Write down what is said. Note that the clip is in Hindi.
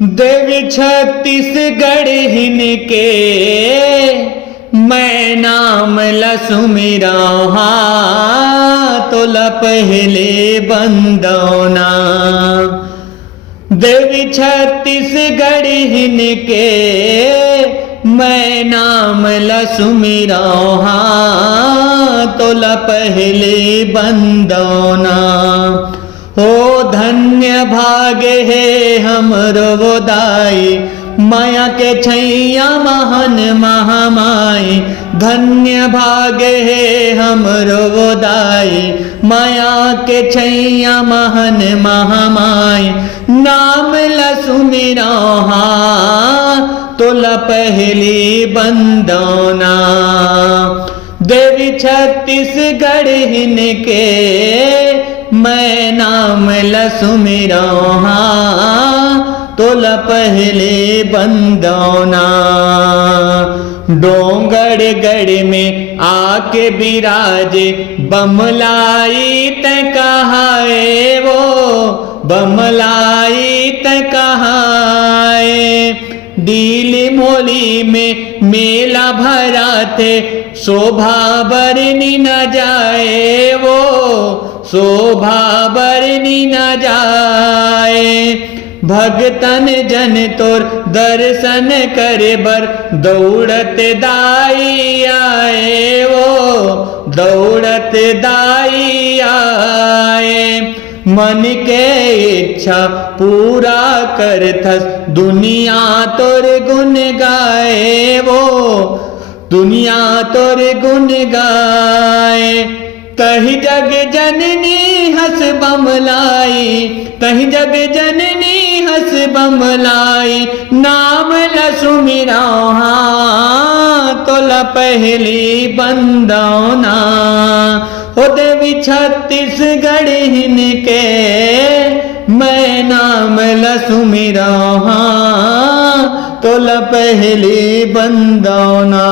देवी छत्तीसगढ़ हिन के मैं नाम लसुमिरा तो पहले बंदौना। देवी छत्तीसगढ़ हिन के मैं नाम लसुमिरा तो पहले बंदौना। हो धन्य भाग्य है हमरो वो दाई माया के छैया महन महामाई। धन्य भाग्य है हमरो वो दाई माया के छैया महन महामाई। नाम लसुमिरा तो पहली बंदौना। देवी छत्तीसगढ़ हिन के मैं नाम लसुमिरा तो पहले बंदौना। डोंगड़ गढ़ में आके बिराजे बमलाई त कहाए वो बमलाई त कहाए। डीली मोली में मेला भरा थे शोभा बरनी न जाए वो शोभा बरनी न जाए। भगतन जन तोर दर्शन करे बर दौड़त दाई आए वो दौड़त दाई आए। मन के इच्छा पूरा करथस दुनिया तोर गुण गाए वो दुनिया तोर गुण गाए। कहीं जग जननी हंस बमलाई कहीं जग जननी हंस बमलाई। नाम लसुमिरा तो पहली बंदौना। हो देवी छत्तीसगढ़ हिन के मैं नाम लसुमिरा तो पहली बंदौना।